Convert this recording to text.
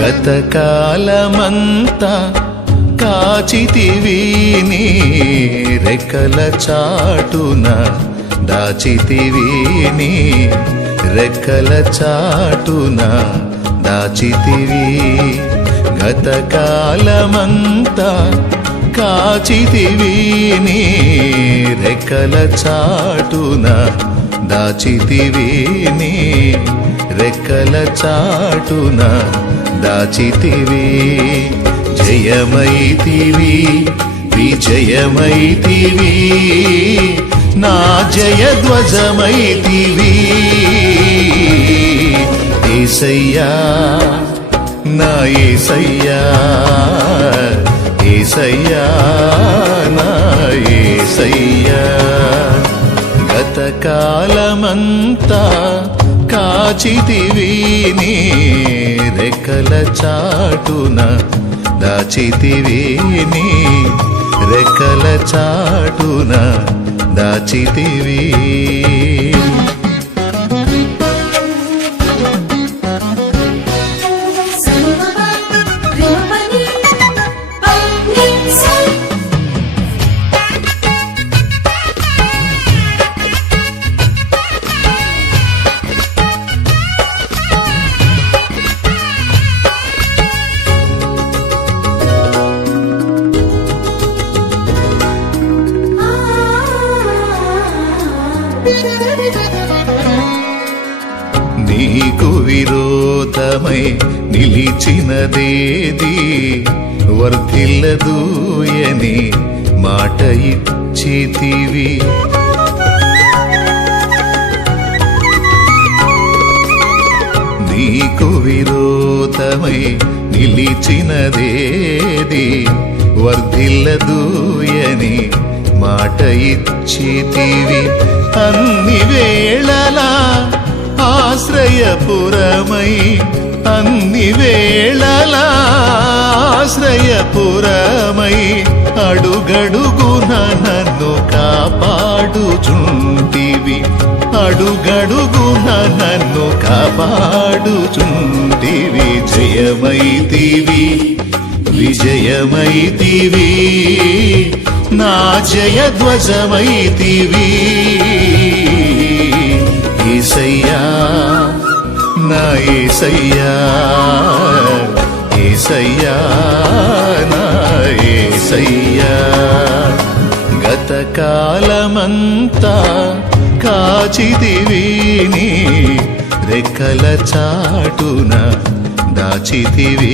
గతకాలమంతా కాచితివి నీ రెక్కల చాటున. దాచితివి నీ రెక్కల చాటున. దాచితివి గతకాలమంతా కాచితివి నీ రెక్కల చాటున. దాచితివి నీ రెక్కల చాటున. దాచితివి జయమైతివి విజయమైతివి నా జయధ్వజమైతివి. ఏసయ్యా నా ఏసయ్యా ఏసయ్యా నా ఏసయ్యా. గతకాలమంతా కాచితివి నీ రెక్కల చాటున దాచితివి నీ. రెక్కల చాటున దాచితివి. నీకు విరోధమై నిలిచినదేది వర్ధిల్లదూయని మాట ఇచ్చితివి. నీకు విరోధమై నిలిచినదేది వర్ధిల్లదూయని మాట ఇచ్చితివి. అన్ని వేళ ఆశ్రయపురమై అన్ని వేళలా ఆశ్రయపురమై అడుగడుగున నన్ను కాపాడుచుంటివి. అడుగడుగున నన్ను కాపాడుచుంటివి. జయమైతివి విజయమైతివి నా జయధ్వజమైతివి. ఏసయ్యా ఏసయ్యా నా ఏసయ్యా గతకాలమంతా కాచితివి నీ రెక్కల చాటున దాచితివి.